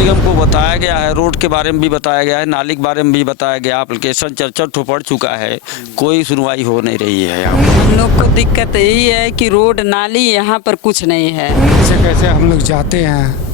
निगम को बताया गया है, रोड के बारे में भी बताया गया है, नाली के बारे में भी बताया गया, एप्लीकेशन चर्चा ठो पड़ चुका है, कोई सुनवाई हो नहीं रही है यहाँ। हम लोग को दिक्कत यही है कि रोड नाली यहाँ पर कुछ नहीं है। कैसे कैसे हम लोग जाते हैं।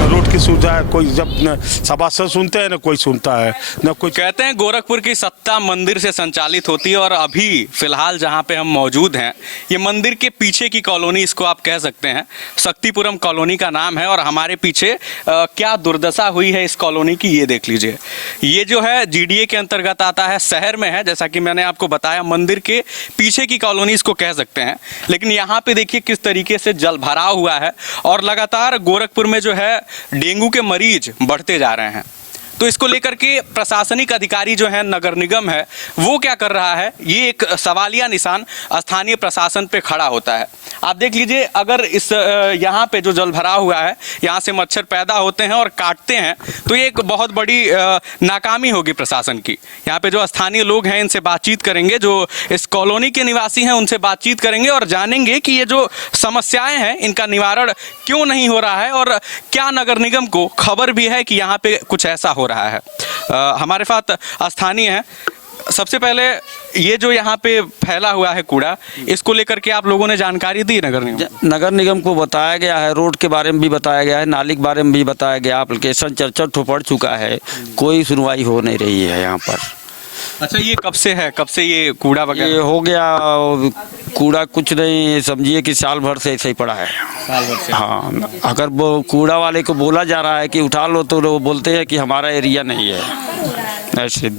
रोड की सुविधा है, कोई जब न सभासद सुनते हैं न कोई सुनता है न कोई। कहते हैं गोरखपुर की सत्ता मंदिर से संचालित होती है और अभी फिलहाल जहां पे हम मौजूद हैं ये मंदिर के पीछे की कॉलोनी इसको आप कह सकते हैं, शक्तिपुरम कॉलोनी का नाम है। और हमारे पीछे क्या दुर्दशा हुई है इस कॉलोनी की ये देख लीजिए। ये जो है जीडीए के अंतर्गत आता है, शहर में है, जैसा कि मैंने आपको बताया मंदिर के पीछे की कॉलोनी इसको कह सकते हैं। लेकिन यहाँ पे देखिए किस तरीके से जल भराव हुआ है और लगातार गोरखपुर में जो है डेंगू के मरीज बढ़ते जा रहे हैं। तो इसको लेकर के प्रशासनिक अधिकारी जो है, नगर निगम है, वो क्या कर रहा है, ये एक सवालिया निशान स्थानीय प्रशासन पे खड़ा होता है। आप देख लीजिए, अगर इस यहाँ पे जो जल भरा हुआ है, यहाँ से मच्छर पैदा होते हैं और काटते हैं, तो ये एक बहुत बड़ी नाकामी होगी प्रशासन की। यहाँ पे जो स्थानीय लोग हैं इनसे बातचीत करेंगे, जो इस कॉलोनी के निवासी हैं उनसे बातचीत करेंगे और जानेंगे कि ये जो समस्याएं हैं इनका निवारण क्यों नहीं हो रहा है और क्या नगर निगम को खबर भी है कि यहाँ पे कुछ ऐसा हो रहा है। हमारे साथ स्थानीय हैं। सबसे पहले ये जो यहाँ पे फैला हुआ है कूड़ा, इसको लेकर के आप लोगों ने जानकारी दी नगर निगम को बताया गया है, रोड के बारे में भी बताया गया है, नाली के बारे में भी बताया गया, एप्लीकेशन चर्चा ठो पड़ चुका है, कोई सुनवाई हो नहीं रही है यहाँ पर। अच्छा, ये कब से है, कब से ये कूड़ा वगैरह? ये हो गया कूड़ा कुछ नहीं, समझिए कि साल भर से ऐसे ही पड़ा है। साल भर से? हाँ, अगर वो कूड़ा वाले को बोला जा रहा है कि उठा लो तो वो बोलते हैं कि हमारा एरिया नहीं है ऐसे।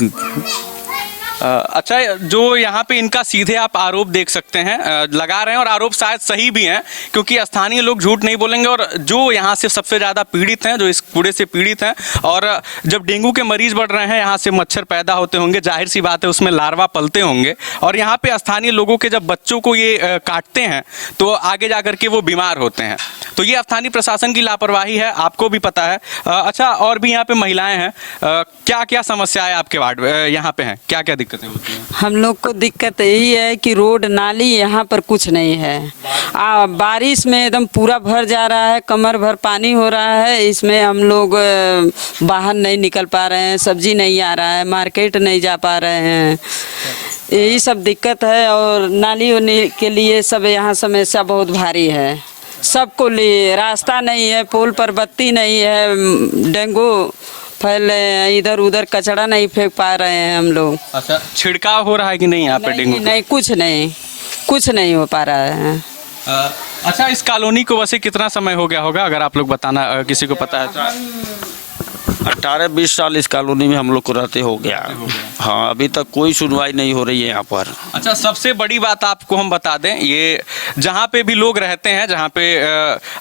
अच्छा, जो यहाँ पे इनका सीधे आप आरोप देख सकते हैं लगा रहे हैं और आरोप शायद सही भी हैं, क्योंकि स्थानीय लोग झूठ नहीं बोलेंगे। और जो यहाँ से सबसे ज़्यादा पीड़ित हैं, जो इस कूड़े से पीड़ित हैं, और जब डेंगू के मरीज बढ़ रहे हैं, यहाँ से मच्छर पैदा होते होंगे, जाहिर सी बात है उसमें लार्वा पलते होंगे, और यहाँ पे स्थानीय लोगों के जब बच्चों को ये काटते हैं तो आगे जा करके वो बीमार होते हैं। तो ये स्थानीय प्रशासन की लापरवाही है, आपको भी पता है। अच्छा, और भी यहाँ पे महिलाएं हैं, क्या क्या समस्याएं आपके वार्ड यहाँ पे हैं, क्या क्या दिक्कतें होती हैं? हम लोग को दिक्कत यही है कि रोड नाली यहाँ पर कुछ नहीं है। बारिश में एकदम पूरा भर जा रहा है, कमर भर पानी हो रहा है। इसमें हम लोग बाहर नहीं निकल पा रहे हैं, सब्जी नहीं आ रहा है, मार्केट नहीं जा पा रहे हैं, यही सब दिक्कत है। और नाली होने के लिए सब यहाँ समस्या बहुत भारी है, सबको लिए रास्ता नहीं है, पोल पर बत्ती नहीं है, डेंगू फैले, इधर उधर कचरा नहीं फेंक पा रहे हैं हम लोग। अच्छा, छिड़काव हो रहा है कि नहीं यहाँ पे डेंगू? नहीं, कुछ नहीं हो पा रहा है। अच्छा, इस कॉलोनी को वैसे कितना समय हो गया होगा, अगर आप लोग बताना, किसी को पता है तो? 18-20 साल इस कॉलोनी में हम लोग को रहते हो गया। हाँ, अभी तक कोई सुनवाई नहीं हो रही है यहाँ पर। अच्छा, सबसे बड़ी बात आपको हम बता दें, ये जहाँ पे भी लोग रहते हैं, जहाँ पे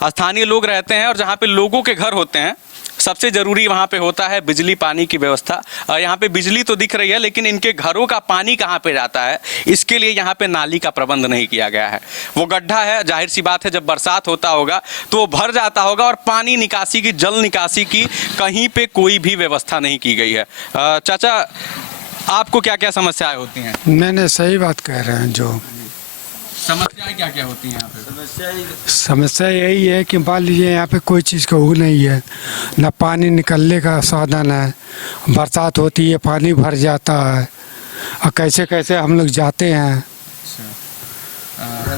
स्थानीय लोग रहते हैं और जहाँ पे लोगों के घर होते हैं, सबसे ज़रूरी वहाँ पे होता है बिजली पानी की व्यवस्था। यहाँ पे बिजली तो दिख रही है, लेकिन इनके घरों का पानी कहाँ पे जाता है, इसके लिए यहाँ पे नाली का प्रबंध नहीं किया गया है। वो गड्ढा है, जाहिर सी बात है जब बरसात होता होगा तो वो भर जाता होगा, और पानी निकासी की, जल निकासी की कहीं पे कोई भी व्यवस्था नहीं की गई है। चाचा, आपको क्या क्या समस्याएं होती हैं? नहीं, सही बात कह रहे हैं। जो समस्याएं क्या क्या होती हैं यहाँ पे? समस्या यही है कि मान लीजिए यहाँ पे कोई चीज़ का वो नहीं है, ना पानी निकलने का साधन है, बरसात होती है पानी भर जाता है, और कैसे कैसे हम लोग जाते हैं।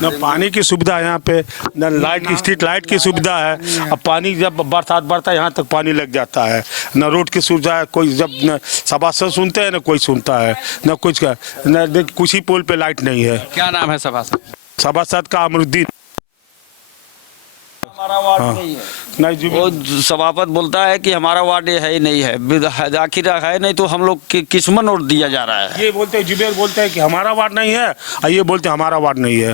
न पानी की सुविधा यहाँ पे, न लाइट की, स्ट्रीट लाइट की सुविधा है। अब पानी जब बरसात बढ़ता है यहाँ तक पानी लग जाता है। न रोड की सुविधा है, कोई जब न सभासद सुनते हैं न कोई सुनता है, न कुछ का, न कुछ ही पोल पे लाइट नहीं है। क्या नाम है सभासद? सभासद का अमरुद्दीन। हमारा वार्ड नहीं है। नहीं, वो सभापति बोलता है कि हमारा वार्ड है ही नहीं है, आखिर है नहीं तो हम लोग किस्मत नोट दिया जा रहा है। ये बोलते हैं, जुबेर बोलते हैं कि हमारा वार्ड नहीं है, और ये बोलते हैं हमारा वार्ड नहीं है।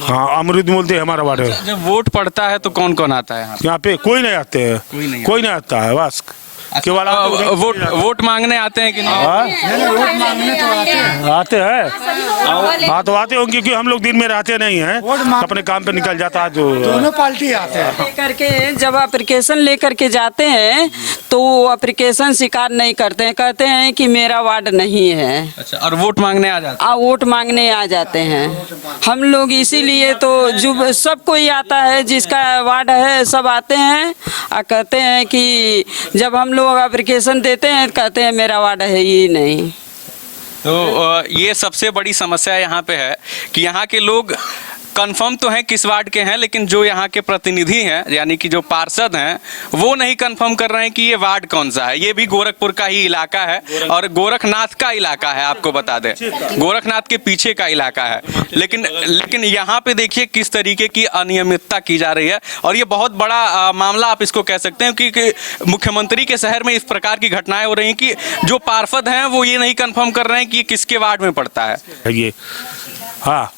हाँ, अमरुद्दीन बोलते हैं हमारा वार्ड है। जब वोट पड़ता है तो कौन कौन आता है यहाँ पे? कोई नहीं आते हैं, कोई नहीं आता है बस। केवल वोट मांगने आते हैं कि नहीं? आते हैं। हाँ तो आते होंगे क्योंकि हम लोग दिन में रहते नहीं हैं, अपने काम पे निकल जाता है। जो दोनों पार्टी आते हैं लेकर के जब एप्लीकेशन लेकर के जाते हैं तो वो एप्लीकेशन स्वीकार नहीं करते हैं, कहते हैं कि मेरा वार्ड नहीं है। अच्छा, और वोट मांगने आ जाते वोट मांगने आ जाते हैं हम लोग। इसीलिए तो जो सब कोई आता है, जिसका वार्ड है सब आते हैं और कहते हैं कि जब हम लोग एप्लीकेशन देते हैं कहते हैं मेरा वार्ड है ही नहीं। तो ये सबसे बड़ी समस्या यहाँ पे है कि यहाँ के लोग कंफर्म तो हैं किस वार्ड के हैं, लेकिन जो यहाँ के प्रतिनिधि हैं यानी कि जो पार्षद हैं वो नहीं कंफर्म कर रहे हैं कि ये वार्ड कौन सा है। ये भी गोरखपुर का ही इलाका है और गोरखनाथ का इलाका है, आपको बता दें गोरखनाथ के पीछे का इलाका है। लेकिन यहाँ पे देखिए किस तरीके की अनियमितता की जा रही है और ये बहुत बड़ा मामला आप इसको कह सकते हैं कि मुख्यमंत्री के शहर में इस प्रकार की घटनाएं हो रही हैं कि जो पार्षद हैं वो ये नहीं कंफर्म कर रहे हैं कि किसके वार्ड में पड़ता है ये। हाँ,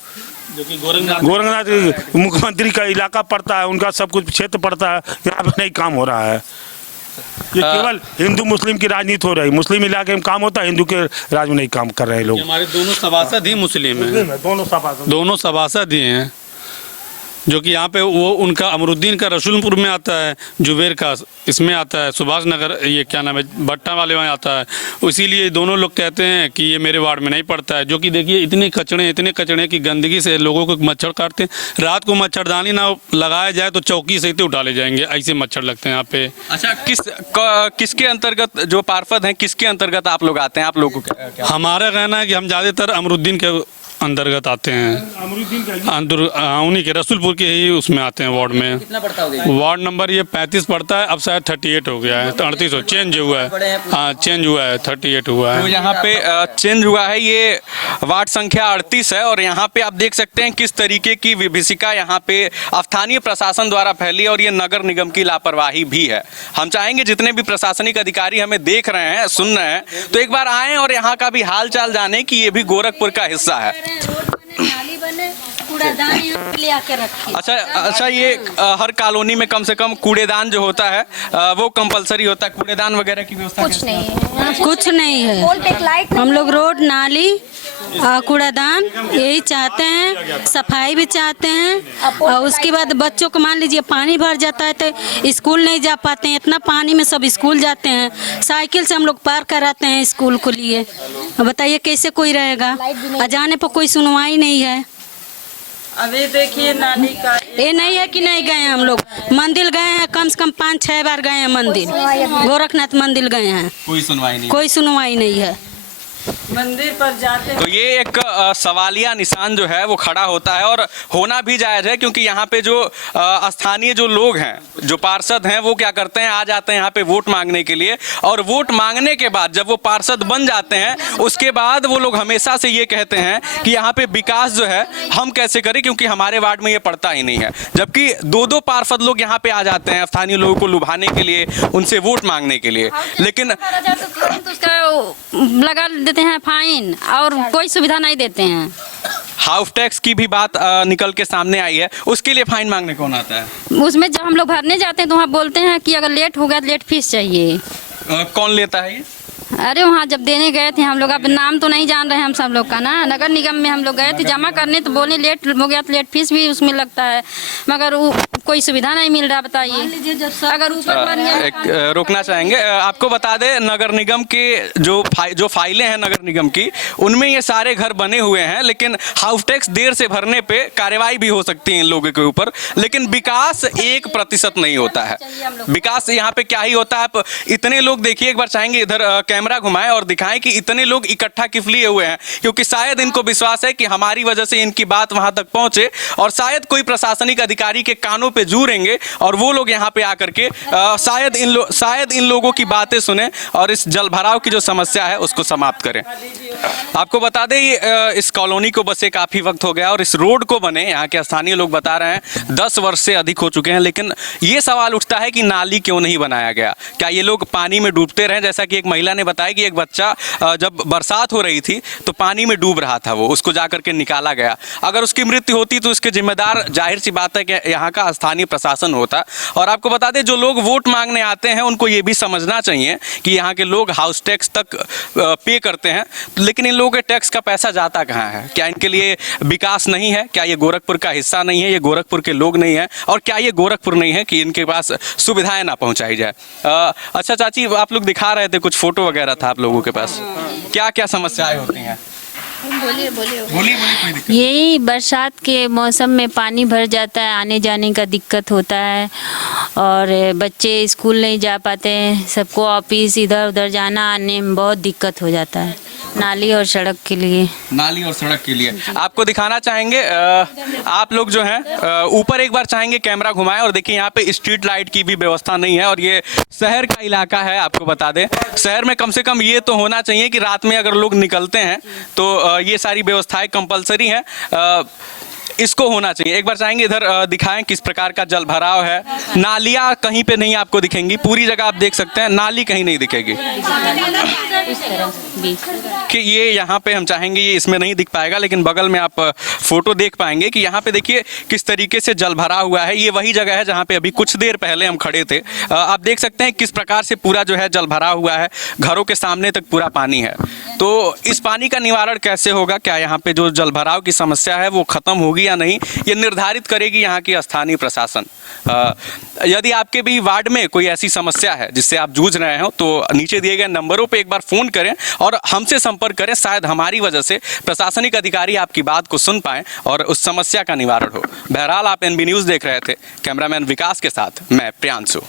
गोरखनाथ मुख्यमंत्री का इलाका पड़ता है, उनका सब कुछ क्षेत्र पड़ता है, यहाँ पे नहीं काम हो रहा है। ये केवल हिंदू मुस्लिम की राजनीति हो रही। मुस्लिम इलाके में काम होता है, हिंदू के राज में नहीं काम कर रहे लोग। हमारे दोनों सभासद ही मुस्लिम हैं, दोनों सभासद ही हैं, जो कि यहाँ पे वो उनका अमरुद्दीन का रसूलपुर में आता है, जुबेर का इसमें आता है, सुभाष नगर ये क्या नाम है भट्टा वाले वहाँ आता है। इसीलिए दोनों लोग कहते हैं कि ये मेरे वार्ड में नहीं पड़ता है। जो कि देखिए इतने कचड़े की गंदगी से लोगों को मच्छर काटते हैं। रात को मच्छरदानी ना लगाया जाए तो चौकी से उठा ले जाएंगे, ऐसे मच्छर लगते हैं यहाँ पे। अच्छा, किसके अंतर्गत जो पार्षद हैं किसके अंतर्गत आप लोग आते हैं? आप लोगों को हमारा कहना है कि हम ज़्यादातर अमरुद्दीन के अंतर्गत आते हैं, उन्हीं के रसूलपुर के ही उसमें आते हैं वार्ड में। कितना पड़ता होगा? वार्ड नंबर ये 35 पड़ता है, अब शायद 38 हो गया है, 38 हो चेंज हुआ है। हाँ चेंज हुआ है, 38 हुआ तो है। यहाँ पे चेंज हुआ है, ये वार्ड संख्या 38 है और यहाँ पे आप देख सकते हैं किस तरीके की विभीषिका यहाँ पे स्थानीय प्रशासन द्वारा फैली और ये नगर निगम की लापरवाही भी है। हम चाहेंगे जितने भी प्रशासनिक अधिकारी हमें देख रहे हैं, सुन रहे हैं, तो एक बार आएं और यहाँ का भी हाल चाल जाने कि ये भी गोरखपुर का हिस्सा है। नाली बने, कूड़ादान यहाँ पे ले आके रखिए। अच्छा, ये हर कॉलोनी में कम से कम कूड़ेदान जो होता है वो कंपलसरी होता है। कूड़ेदान वगैरह की व्यवस्था कुछ नहीं है, कुछ नहीं है। पोल पे एक लाइट हम लोग रोड नाली कूड़ादान यही चाहते हैं, सफाई भी चाहते हैं। और उसके बाद बच्चों को मान लीजिए पानी भर जाता है तो स्कूल नहीं जा पाते हैं, इतना पानी में सब स्कूल जाते हैं। साइकिल से हम लोग पार कराते हैं स्कूल को लिए। बताइए कैसे कोई रहेगा? जाने पर कोई सुनवाई नहीं है। अभी देखिए नाली का ये नहीं है कि नहीं गए हम लोग मंदिर गए हैं, कम से कम 5-6 बार गए हैं मंदिर, गोरखनाथ मंदिर गए हैं, कोई सुनवाई नहीं, कोई सुनवाई नहीं है। मंदिर पर जाते तो ये एक सवालिया निशान जो है वो खड़ा होता है और होना भी जायज है, क्योंकि यहाँ पे जो स्थानीय जो लोग हैं, जो पार्षद हैं, वो क्या करते हैं, आ जाते हैं यहाँ पे वोट मांगने के लिए और वोट मांगने के बाद जब वो पार्षद बन जाते हैं उसके बाद वो लोग हमेशा से ये कहते हैं कि यहाँ पे विकास जो है हम कैसे करें, क्योंकि हमारे वार्ड में ये पड़ता ही नहीं है। जबकि दो पार्षद लोग यहाँ पे आ जाते हैं स्थानीय लोगों को लुभाने के लिए, उनसे वोट मांगने के लिए, लेकिन उसका लगा देते हैं फाइन और कोई सुविधा नहीं देते हैं। हाउस टैक्स की भी बात निकल के सामने आई है, उसके लिए फाइन मांगने कौन आता है? उसमें जब हम लोग भरने जाते हैं तो वहाँ बोलते हैं कि अगर लेट हो गया तो लेट फीस चाहिए। कौन लेता है ये? अरे वहाँ जब देने गए थे हम लोग, अब नाम तो नहीं जान रहे हम सब लोग का ना, नगर निगम में हम लोग गए थे जमा करने तो बोले लेट हो गया तो लेट फीस भी उसमें लगता है, मगर कोई सुविधा नहीं मिल रहा। बताइए अगर ऊपर रोकना चाहेंगे। आपको बता दें नगर निगम के जो फाइलें हैं नगर निगम की, उनमें ये सारे घर बने हुए हैं, लेकिन हाउस टैक्स देर से भरने पे कार्रवाई भी हो सकती है इन लोगों के ऊपर, लेकिन विकास 1% नहीं होता है। विकास यहाँ पे क्या ही होता है, आप इतने लोग देखिए, एक बार चाहेंगे इधर कैमरा घुमाएं और दिखाएं कि इतने लोग इकट्ठा किस लिए हुए हैं, क्योंकि शायद इनको विश्वास है कि हमारी वजह से इनकी बात वहां तक पहुंचे और शायद कोई प्रशासनिक अधिकारी के कानों पे जूरेंगे और वो लोग यहाँ पे आकर के शायद इन लोगों की बातें सुने और इस जल भराव की जो समस्या है उसको समाप्त करें। आपको बता दें इस कॉलोनी को बसे काफी वक्त हो गया और इस रोड को बने यहाँ के स्थानीय लोग बता रहे हैं 10 वर्ष से अधिक हो चुके हैं, लेकिन ये सवाल उठता है कि नाली क्यों नहीं बनाया गया? क्या ये लोग पानी में डूबते रहे, जैसा कि एक महिला ने बताया कि एक बच्चा जब बरसात हो रही थी तो पानी में डूब रहा था, वो उसको जाकर के निकाला गया। अगर उसकी मृत्यु होती तो उसके जिम्मेदार जाहिर सी बात है कि यहाँ का स्थानीय प्रशासन होता। और आपको बता दें, जो लोग वोट मांगने आते हैं उनको ये भी समझना चाहिए कि यहाँ के लोग हाउस टैक्स तक पे करते हैं, लेकिन इन लोगों के टैक्स का पैसा जाता कहाँ है? क्या इनके लिए विकास नहीं है? क्या ये गोरखपुर का हिस्सा नहीं है? ये गोरखपुर के लोग नहीं हैं? और क्या ये गोरखपुर नहीं है कि इनके पास सुविधाएं ना पहुंचाई जाए? अच्छा चाची, आप लोग दिखा रहे थे, कुछ फोटो वगैरह था आप लोगों के पास, क्या क्या समस्याएं होती हैं? बोलिए बोलिए कोई दिक्कत। यही बरसात के मौसम में पानी भर जाता है, आने जाने का दिक्कत होता है और बच्चे स्कूल नहीं जा पाते हैं, सबको ऑफिस इधर उधर जाना आने में बहुत दिक्कत हो जाता है, नाली और सड़क के लिए। नाली और सड़क के लिए आपको दिखाना चाहेंगे, आप लोग जो हैं ऊपर एक बार चाहेंगे कैमरा घुमाएं और देखिए यहाँ पे स्ट्रीट लाइट की भी व्यवस्था नहीं है। और ये शहर का इलाका है, आपको बता दें शहर में कम से कम ये तो होना चाहिए कि रात में अगर लोग निकलते हैं तो ये सारी व्यवस्थाएं कंपलसरी हैं, इसको होना चाहिए। एक बार चाहेंगे इधर दिखाएं किस प्रकार का जल भराव है। नालियाँ कहीं पे नहीं आपको दिखेंगी, पूरी जगह आप देख सकते हैं नाली कहीं नहीं दिखेगी कि ये यहाँ पे हम चाहेंगे ये इसमें नहीं दिख पाएगा, लेकिन बगल में आप फोटो देख पाएंगे कि यहाँ पे देखिए किस तरीके से जल भरा हुआ है। ये वही जगह है जहाँ पे अभी कुछ देर पहले हम खड़े थे। आप देख सकते हैं किस प्रकार से पूरा जो है जल भरा हुआ है, घरों के सामने तक पूरा पानी है। तो इस पानी का निवारण कैसे होगा? क्या यहाँ पे जो जल भराव की समस्या है वो खत्म होगी या नहीं, ये निर्धारित करेगी यहाँ की स्थानीय प्रशासन। यदि आपके भी वार्ड में कोई ऐसी समस्या है जिससे आप जूझ रहे हो तो नीचे दिए गए नंबरों पे एक बार फोन करें और हमसे संपर्क करें। शायद हमारी वजह से प्रशासनिक अधिकारी आपकी बात को सुन पाएं और उस समस्या का निवारण हो। बहरहाल आप NB न्यूज़ देख रहे थे, कैमरामैन विकास के साथ मैं प्रियांशु।